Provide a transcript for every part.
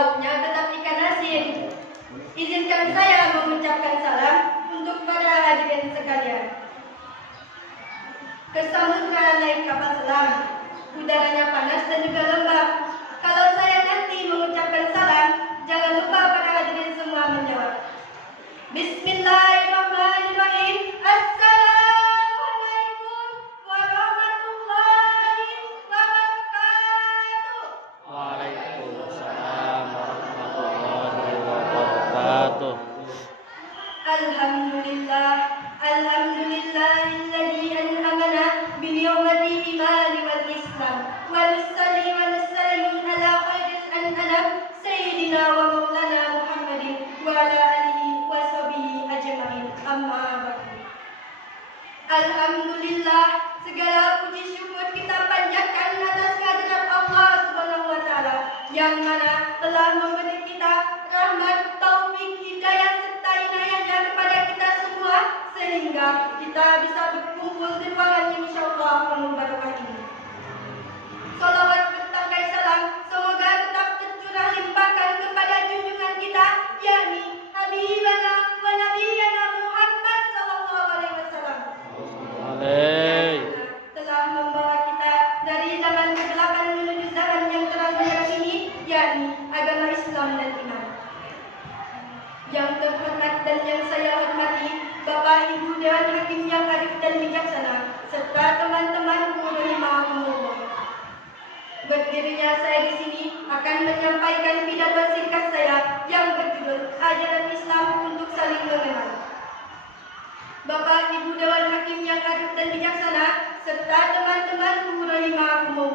lauknya tetap ikan asin. Izinkan saya mengucapkan salam untuk para hadirin sekalian. Ke samudra naik kapal selam, udaranya panas dan juga lembab. Kalau saya nanti mengucapkan salam, jangan lupa para hadirin semua menjawab. Bismillahirrahmanirrahim. Assalamualaikum warahmatullahi wabarakatuh. Waalaikumsalam warahmatullahi wabarakatuh. Alhamdulillah, alhamdulillahilladzi an'amana bi ni'matil iman wal islam. Wa nusalli wa nusallimu ala khairil anam sayyidina wa maulana Muhammadin wa ala alihi wa sahbihi ajmain. Amma ba'du. Alhamdulillah, segala puji syukur kita panjatkan atas kehadirat Allah Subhanahu wa taala yang mana telah memberi kita rahmat, taufik, hidayah serta inayahnya kepada kita semua sehingga kita bisa berkumpul di ruangan insyaallah penuh barokah ini. Salawat bertangkai salam semoga tetap tercurah limpahkan kepada junjungan kita yakni Habibana wa Nabiyana Muhammad sallallahu alaihi wasallam. Telah membawa kita dari zaman kegelapan menuju zaman yang terang benderang ini yakni agama Islam dan iman. Yang terhormat dan yang saya hormati Bapak Ibu Dewan Hakim yang arif dan bijaksana serta teman-teman guru himah umum. Berdirinya saya di sini akan menyampaikan pidato singkat saya yang berjudul Ajaran Islam untuk Saling Mengenal. Bapak Ibu Dewan Hakim yang arif dan bijaksana serta teman-teman guru himah umum,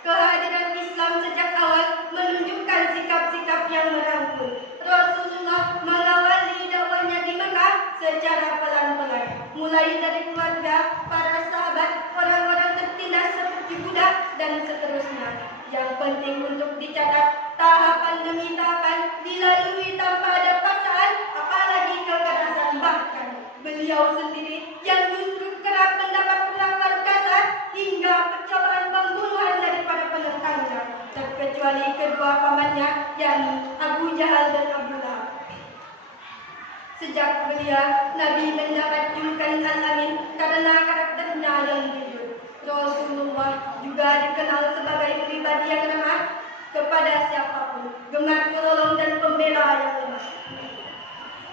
kehadiran Islam sejak awal menunjukkan sikap-sikap yang merangkul. Rasulullah mengawali dakwahnya di Mekah secara pelan-pelan, mulai dari keluarga, para sahabat, orang-orang tertindas seperti budak dan seterusnya. Yang penting untuk dicatat, tahapan demi tahapan dilalui tanpa ada paksaan, apalagi kekerasan. Bahkan beliau sendiri yang justru kerap mendapat perlakuan kasar hingga percobaan pembunuhan dari para penentangnya, terkecuali kedua pamannya, yakni Abu Jahal dan Abu Lahab. Sejak belia, Nabi mendapat julukan Al-Amin karena karakternya yang jujur. Rasulullah juga dikenal sebagai pribadi yang ramah kepada siapapun, gemar menolong dan pembela yang lemah.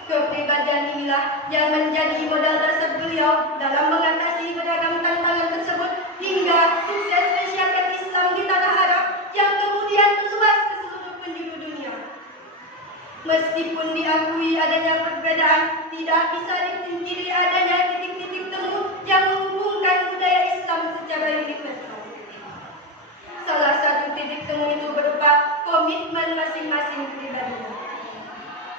Kepribadian inilah yang menjadi modal dasar beliau dalam mengatasi beragam tantangan tersebut hingga sukses menyiapkan Islam di tanah Arab yang kemudian meluas ke seluruh penjuru dunia. Meskipun diakui adanya perbedaan, tidak bisa dipungkiri adanya titik-titik temu yang menghubungkan budaya Islam secara universal. Salah satu titik temu itu berupa komitmen masing-masing pribadinya.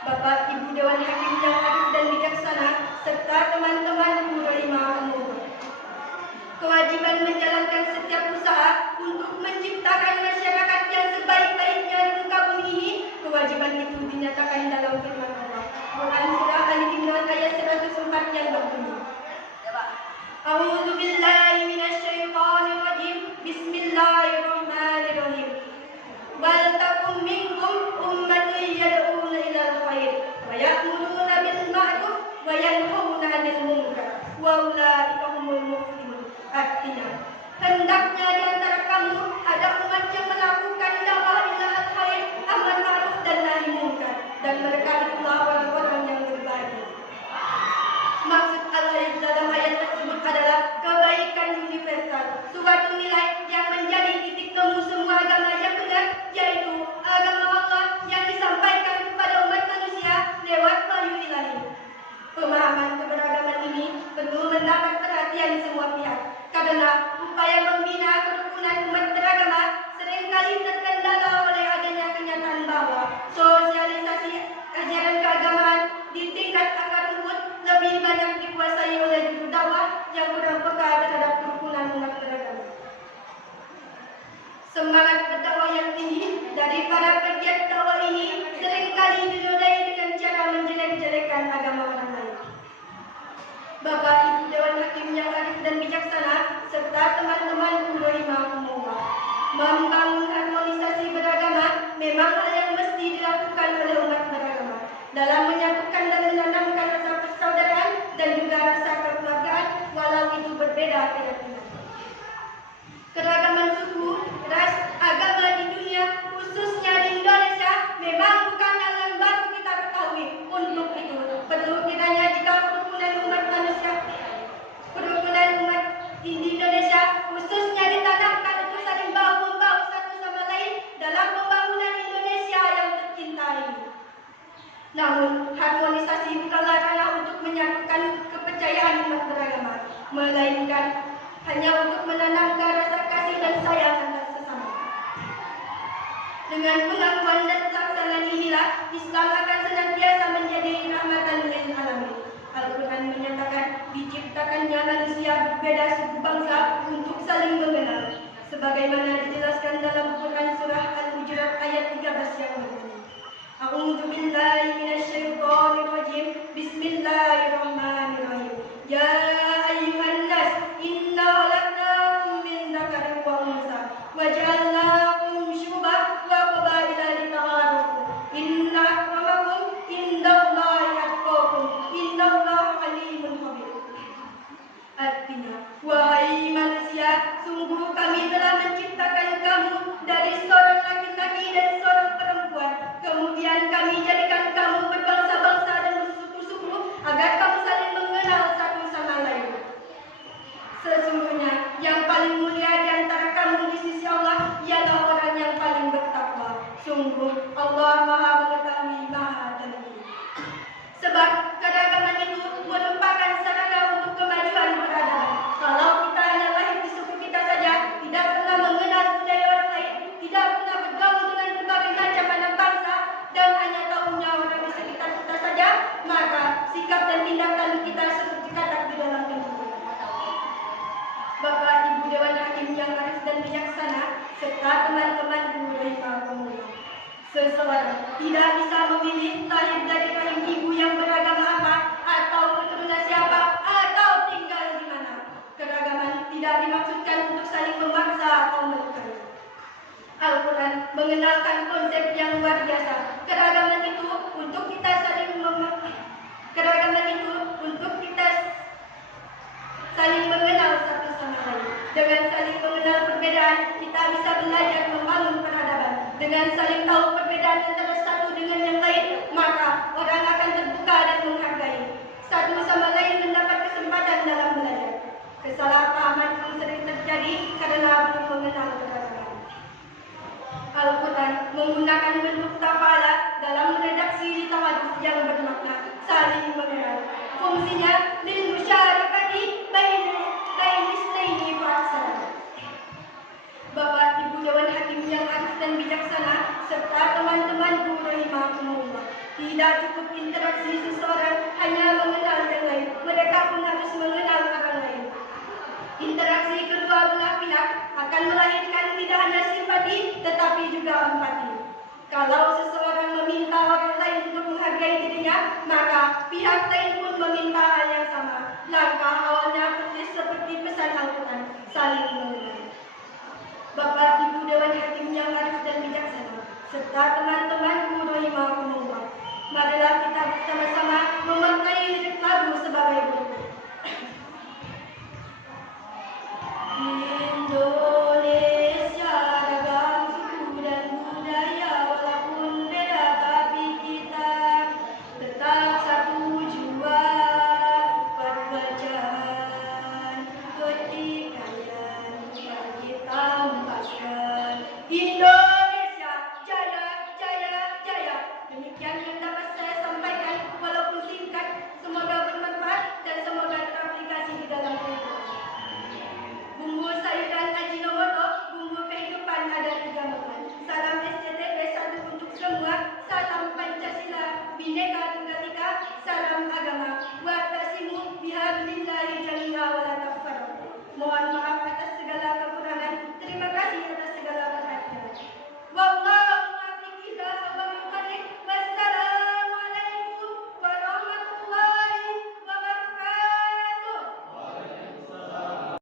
Bapak Ibu Dewan Hakim yang arif dan bijaksana serta teman-teman guru himah umum, kewajiban menjalankan setiap usaha untuk menciptakan masyarakat yang sebaik-baiknya di muka bumi ini, kewajiban itu dinyatakan dalam firman Allah. Quran Surah Ali Imran ayat 104 yang berbunyi, A'udzu billahi minasyaitonir rajim. Bismillahirrahmanirrahim. Wal takum minkum ummatun yad'una ilal khair wa ya'muruna bil ma'ruf wa yanhauna 'anil munkar wa ulaika humul muflihun. Artinya, hendaknya di antara kamu ada umat yang melakukan dakwah ilal khair, amar ma'ruf dan nahi munkar, dan mereka itulah orang-orang yang berbahagia. Maksud Allah dalam ayat tersebut adalah kebaikan universal, suatu nilai yang menjadi titik temu semua agama yang benar, yaitu agama Allah yang disampaikan kepada umat manusia lewat wahyu ilahi. Pemahaman keberagaman ini perlu mendapat perhatian semua pihak, karena upaya membina kerukunan umat beragama seringkali terkendala oleh adanya kenyataan bahwa sosialisasi ajaran keagamaan di tingkat akar rumput lebih banyak dikuasai oleh juru dakwah yang kurang peka terhadap kerukunan umat beragama. Semangat berdakwah yang tinggi dari para pegiat dakwah ini seringkali dinodai dengan cara menjelek-jelekan agama orang lain. Bapak Ibu Dewan Hakim yang arif dan bijaksana serta teman-teman guru himah umum, membangun harmonisasi beragama memang hal yang mesti menyatukan dan menanamkan rasa persaudaraan dan juga rasa kekeluargaan walau itu berbeda keyakinan. Keragaman suku, ras, agama di dunia, khususnya di Indonesia, memang bukan hal yang baru kita ketahui. Untuk itu, perlu kiranya jika kerukunan umat di Indonesia, khususnya ditanamkan untuk saling bahu-membahu satu sama lain dalam pembangunan Indonesia yang tercinta ini. Namun, harmonisasi bukanlah ranah untuk menyatukan kepercayaan umat beragama, melainkan hanya untuk menanamkan rasa kasih dan sayang antar sesama. Dengan pengakuan dan pelaksanaan inilah Islam akan senantiasa menjadi rahmatan lil alamin. Al-Quran menyatakan diciptakannya manusia berbeda suku bangsa untuk saling mengenal, sebagaimana dijelaskan dalam Quran surah Al-Hujurat ayat 13 yang berbunyi, A'udzu billahi minasyaitonir rajim. Bismillahirrahmanirrahim. Ya ayyuhan nas, inna khalaqnakum min dzakarin wa unsa wa ja'alnakum syu'uban wa qabaila lita'arafu. Inna akramakum indallahi atqakum. Innallaha alimun khabir. Artinya, wahai manusia, sungguh kami telah menciptakan kamu dari seorang laki-laki dan seorang perempuan. Kemudian kami jadikan kamu berbangsa-bangsa dan bersuku-suku agar kamu saling mengenal satu sama lain. Sesungguhnya yang paling mulia di antara kamu di sisi Allah ialah orang yang paling bertakwa. Sungguh Allah Maha Mengetahui, Maha Teliti. Sebab keragaman itu merupakan sarana untuk kemajuan peradaban. Kalau kita hanya lahir di suku kita saja, tidak pernah mengenal budaya orang lain, tidak pernah bergaul dengan berbagai macam anak bangsa, dan hanya tahunya orang di sekitar kita saja, maka sikap dan tindakan kita seperti katak di dalam pintu. Bapak Ibu Dewan Hakim yang arif dan bijaksana, serta teman-teman guru Hifal Pemuda, seseorang tidak bisa memilih lahir dari rahim ibu yang beragama apa, atau keturunan siapa, atau tinggal di mana. Keragaman tidak dimaksudkan untuk saling memaksa atau melukai. Al-Quran mengenalkan konsep yang luar biasa. Keragaman itu untuk kita saling mengenal satu sama lain. Dengan saling mengenal perbedaan, kita bisa belajar membangun peradaban. Dengan saling tahu perbedaan antara satu dengan yang lain, maka orang akan terbuka dan menghargai. Satu sama lain mendapat kesempatan dalam belajar. Kesalahpahaman pun sering terjadi karena belum mengenal keragaman. Al-Quran menggunakan bentuk tafala dalam redaksi tawaduf yang bermakna saling mengenal. Fungsinya lil musyarakati bainisnaini fa'aksara. Bapak Ibu Dewan Hakim yang arif dan bijaksana, serta teman-teman guru rahimahumullah, tidak cukup interaksi seseorang hanya mengenal yang lain, mereka pun harus mengenal orang lain. Interaksi kedua belah pihak akan melahirkan tidak hanya simpati, tetapi juga empati. Kalau seseorang meminta orang lain untuk menghargai dirinya, maka pihak lain pun meminta hal yang sama. Langkah awalnya persis seperti pesan Al-Quran, saling mengenal. Bapak Ibu Dewan Hakim yang arif dan bijaksana, serta teman